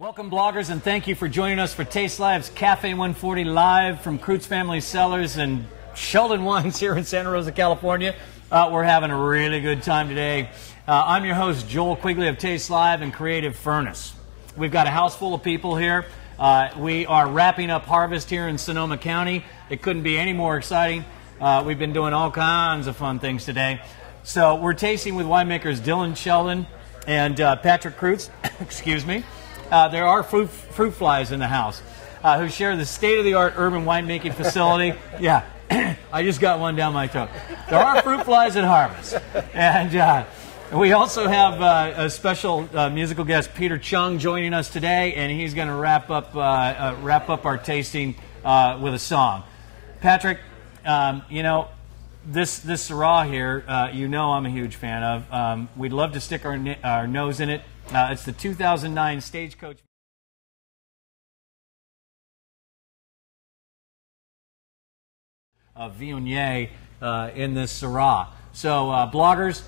Welcome, bloggers, and thank you for joining us for TasteLive's Cafe 140 live from Krutz Family Cellars and Sheldon Wines here in Santa Rosa, California. We're having a really good time today. I'm your host, Joel Quigley of TasteLive and Creative Furnace. We've got a house full of people here. We are wrapping up harvest here in Sonoma County. It couldn't be any more exciting. We've been doing all kinds of fun things today. So we're tasting with winemakers Dylan Sheldon and Patri Krutz. Excuse me. There are fruit flies in the house who share the state-of-the-art urban winemaking facility. Yeah, I just got one down my throat. There are fruit flies at harvest. And we also have a special musical guest, Peter Chung, joining us today, and he's going to wrap up our tasting with a song. Patrick, you know, this Syrah here, you know I'm a huge fan of. We'd love to stick our nose in it. It's the 2009 Stagecoach Viognier in this Syrah. So, bloggers,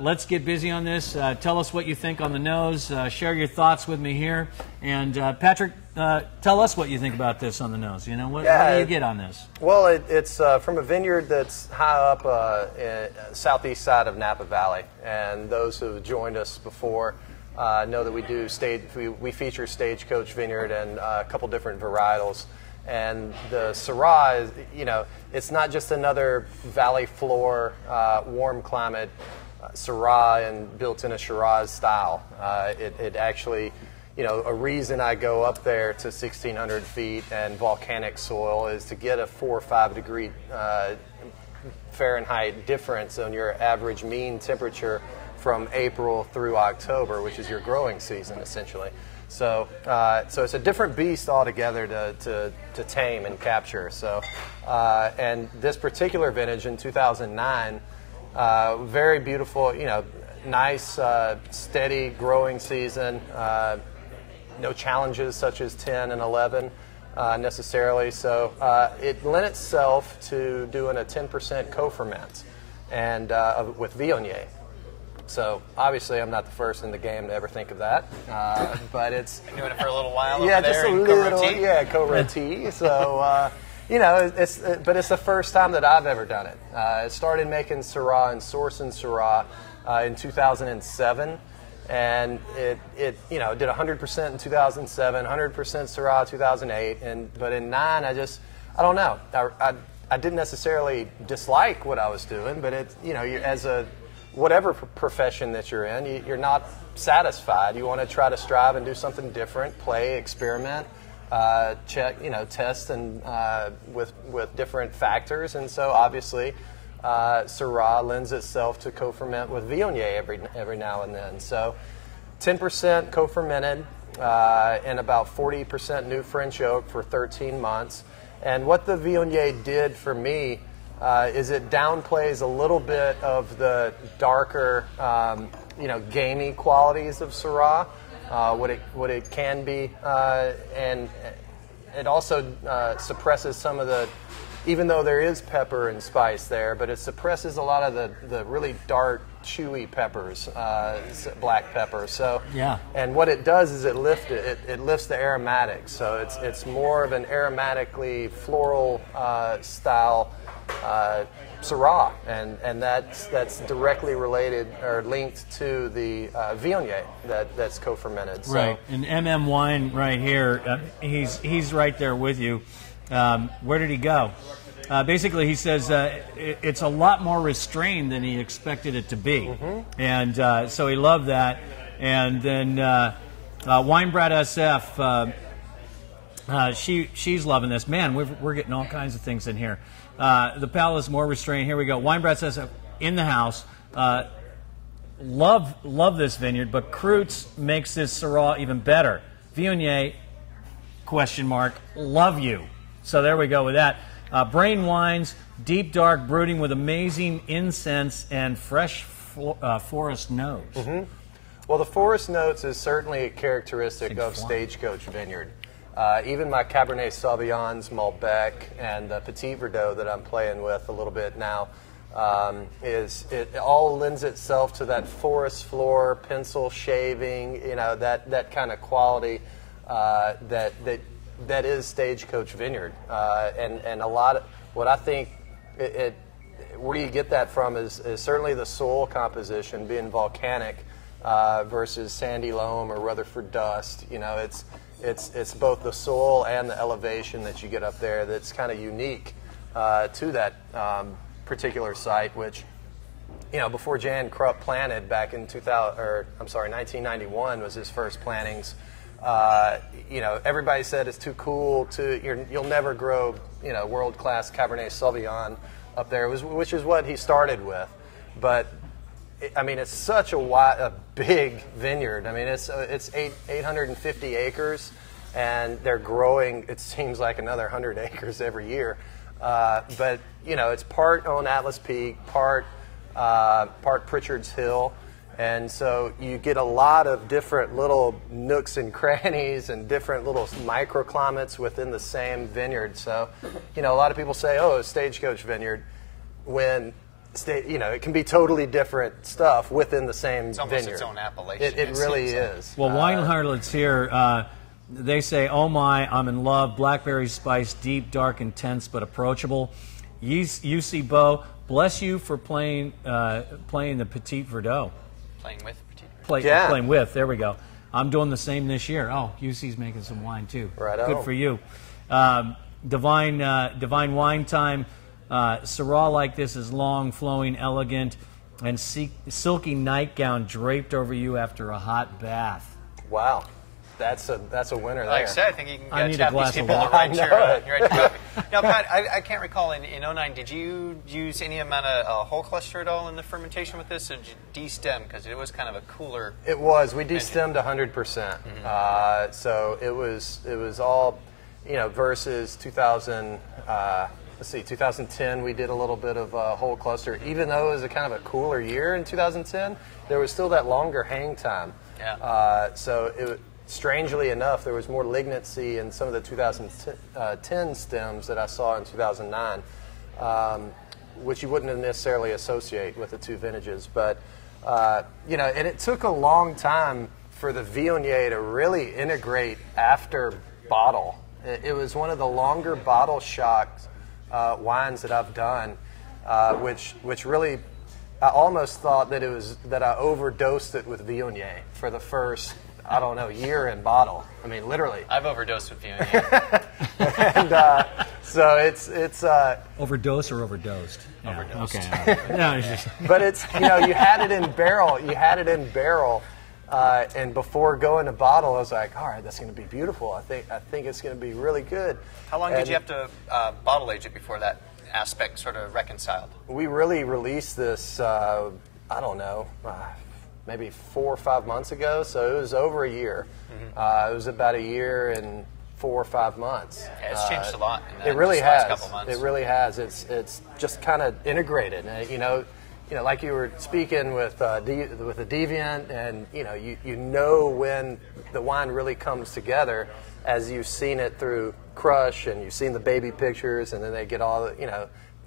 let's get busy on this. Tell us what you think on the nose. Share your thoughts with me here. And Patrick, tell us what you think about this on the nose. You know, what do you get on this? Well, it's from a vineyard that's high up southeast side of Napa Valley. And those who have joined us before know that we feature Stagecoach Vineyard and a couple different varietals. And the Syrah is, you know, it's not just another valley floor, warm climate Syrah and built in a Shiraz style. It actually, you know, a reason I go up there to 1,600 feet and volcanic soil is to get a 4 or 5 degree Fahrenheit difference on your average mean temperature from April through October, which is your growing season, essentially. So, so it's a different beast altogether to tame and capture. So, and this particular vintage in 2009, very beautiful, you know, nice, steady growing season. No challenges such as 10 and 11 necessarily. So it lent itself to doing a 10% co-ferment and with Viognier. So obviously, I'm not the first in the game to ever think of that, but it's been doing it for a little while. Yeah, over just there a little, yeah, co-roti. So you know, but it's the first time that I've ever done it. I started making Syrah and sourcing Syrah in 2007, and it you know did 100% in 2007, 100% Syrah 2008, but in 9 I don't know. I didn't necessarily dislike what I was doing, but it you know as a whatever profession that you're in, you're not satisfied. You want to try to strive and do something different, play, experiment, check, you know, test and with different factors. And so obviously, Syrah lends itself to co-ferment with Viognier every now and then. So 10% co-fermented and about 40% new French oak for 13 months. And what the Viognier did for me is it downplays a little bit of the darker, you know, gamey qualities of Syrah, what it can be, and it also suppresses some of the, even though there is pepper and spice there, but it suppresses a lot of the really dark, chewy peppers, black pepper. So yeah, and what it does is it lifts the aromatics. So it's more of an aromatically floral style Syrah, and that's directly related or linked to the Viognier that's co-fermented. So. Right, and MM Wine right here, he's right there with you. Where did he go? Basically, he says it's a lot more restrained than he expected it to be, and so he loved that. And then Winebrat SF, she's loving this. Man, we're getting all kinds of things in here. The palate is more restrained. Here we go. Winebrat says in the house. Love this vineyard, but Krutz makes this Syrah even better. Viognier, ? Love you. So there we go with that. Brain wines, deep dark brooding with amazing incense and fresh forest notes. Well, the forest notes is certainly a characteristic of Stagecoach Vineyard. Even my Cabernet Sauvignons, Malbec, and the Petit Verdot that I'm playing with a little bit now, it all lends itself to that forest floor, pencil shaving, you know, that kind of quality. that is Stagecoach Vineyard, and a lot of what I think where you get that from is certainly the soil composition being volcanic versus sandy loam or Rutherford dust. You know, it's both the soil and the elevation that you get up there that's kind of unique to that particular site, which, you know, before Jan Krupp planted back in 1991 was his first plantings. You know, everybody said it's too cool you'll never grow, you know, world-class Cabernet Sauvignon up there, which is what he started with. But I mean, it's such a big vineyard. I mean, it's 850 acres, and they're growing. It seems like another 100 acres every year. But you know, it's part on Atlas Peak, part Pritchard's Hill. And so you get a lot of different little nooks and crannies and different little microclimates within the same vineyard. So, you know, a lot of people say, oh, a Stagecoach Vineyard, when, you know, it can be totally different stuff within the same vineyard. It's almost its own appellation. It really is. Well, Wine Harlots here, they say, oh my, I'm in love. Blackberry spice, deep, dark, intense, but approachable. UC Beau, bless you for playing the Petit Verdot. Playing with Petit. Playing with. There we go. I'm doing the same this year. Oh, UC's making some wine too. Right. Good for you. Divine wine time. Syrah like this is long, flowing, elegant, and silky nightgown draped over you after a hot bath. Wow. That's a winner there. Like I said, I think you can tap these people in the right coffee. Now, Pat, I can't recall, in 09, did you use any amount of whole cluster at all in the fermentation with this, or did you de-stem? Because it was kind of a cooler... It was. We de-stemmed 100%. Mm-hmm. So it was all, you know, versus 2010, we did a little bit of whole cluster. Even though it was a kind of a cooler year in 2010, there was still that longer hang time. Yeah. So strangely enough, there was more lignancy in some of the 2010 stems that I saw in 2009, which you wouldn't necessarily associate with the two vintages. But, you know, and it took a long time for the Viognier to really integrate after bottle. It was one of the longer bottle shocked wines that I've done, which really, I almost thought that I overdosed it with Viognier for the first, I don't know, year in bottle. I mean, literally. I've overdosed with Viognier. And so it's overdose or overdosed? Yeah. Overdosed. Okay. No, it's just... But it's, you know, you had it in barrel. And before going to bottle, I was like, all right, that's going to be beautiful. I think it's going to be really good. How long did you have to bottle age it before that aspect sort of reconciled? We really released this, I don't know, maybe 4 or 5 months ago, so it was over a year. Mm-hmm. It was about a year and 4 or 5 months. Yeah, it's changed a lot in it really has. Last couple months. It really has. It's just kind of integrated. You know, like you were speaking with the Deviant, and you know when the wine really comes together, as you've seen it through crush, and you've seen the baby pictures, and then they get all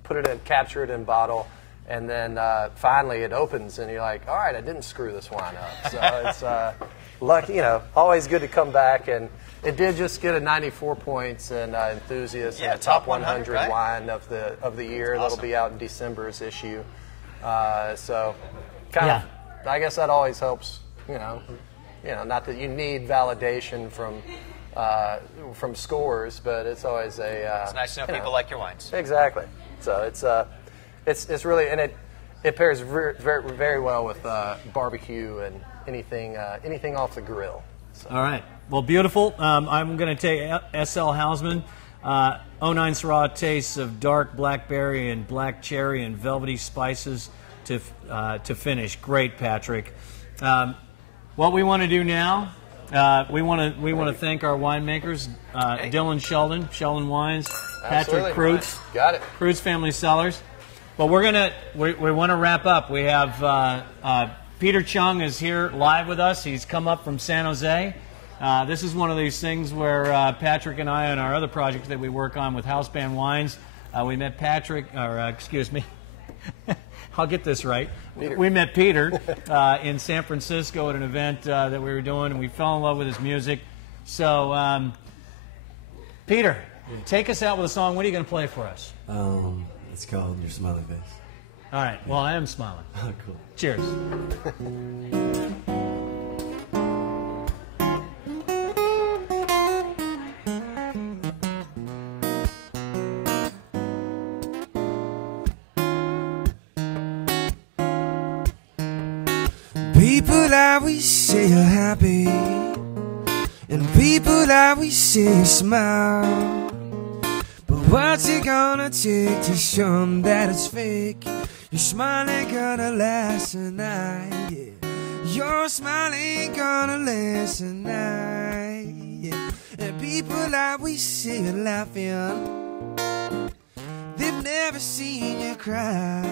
put it in, capture it in bottle. And then finally it opens, and you're like, all right, I didn't screw this wine up. So it's lucky, always good to come back. And it did just get a 94 points in Enthusiast, and top 100 right? wine of the year. Awesome. That'll be out in December's issue. So kind of, I guess that always helps. Not that you need validation from scores, but it's always it's nice to know people like your wines. Exactly. So it's really, and it pairs very, very well with barbecue and anything off the grill. So. All right. Well, beautiful. I'm going to take S.L. Hausman. 09 Syrah tastes of dark blackberry and black cherry and velvety spices to finish. Great, Patrick. What we want to do now, we want to thank our winemakers, Dylan Sheldon Wines, Patrick Krutz, got it, Krutz Family Cellars. But we want to wrap up. We have Peter Chung is here live with us. He's come up from San Jose. This is one of these things where Patrick and I, on our other project that we work on with House Band Wines, we met Patrick, I'll get this right. Peter. We met Peter in San Francisco at an event that we were doing, and we fell in love with his music. So, Peter, take us out with a song. What are you going to play for us? It's called Your Smiling Face. All right. Well, I am smiling. Oh, cool. Cheers. People always say you're happy, and people always say you smile. But what's it gonna take to show them that it's fake? Your smile ain't gonna last a night, yeah. Your smile ain't gonna last a night, yeah. And people always say you're laughing, they've never seen you cry.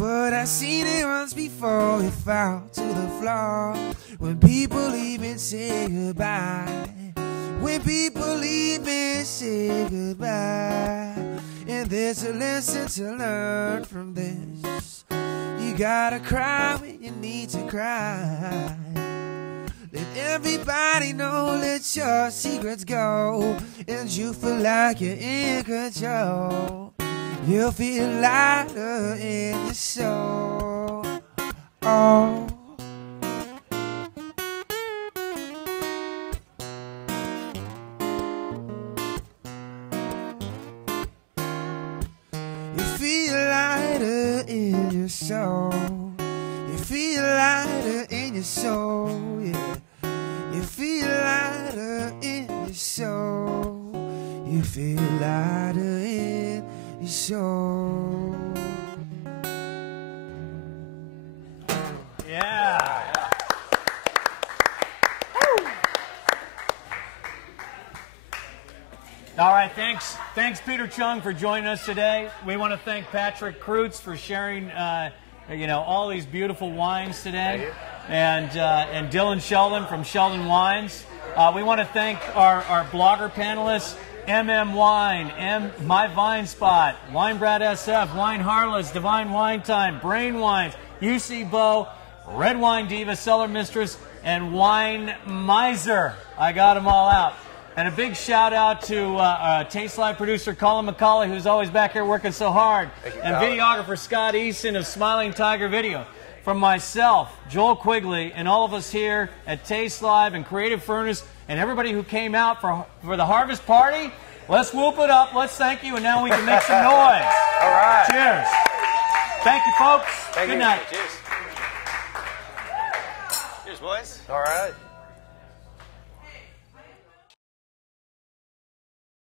But I seen it once before, it fell to the floor. When people even say goodbye, when people even say goodbye. And there's a lesson to learn from this. You gotta cry when you need to cry. Let everybody know, let your secrets go, and you feel like you're in control. You'll feel lighter in your soul. Oh. You feel lighter in your soul. You feel lighter in your soul, yeah. You feel lighter in your soul. You feel lighter in your soul. Yeah. All right, thanks Peter Chung for joining us today. We want to thank Patrick Krutz for sharing, all these beautiful wines today, and Dylan Sheldon from Sheldon Wines. We want to thank our blogger panelists, MM Wine, My Vine Spot, Wine Brad SF, Wine Harless, Divine Wine Time, Brain Wines, UC Bow, Red Wine Diva, Cellar Mistress, and Wine Miser. I got them all out. And a big shout out to Taste Live producer Colin McCauley, who's always back here working so hard, and videographer Scott Easton of Smiling Tiger Video. From myself, Joel Quigley, and all of us here at Taste Live and Creative Furnace, and everybody who came out for the harvest party, let's whoop it up. Let's thank you, and now we can make some noise. All right. Cheers. Thank you, folks. Good night. Cheers. Cheers, boys. All right.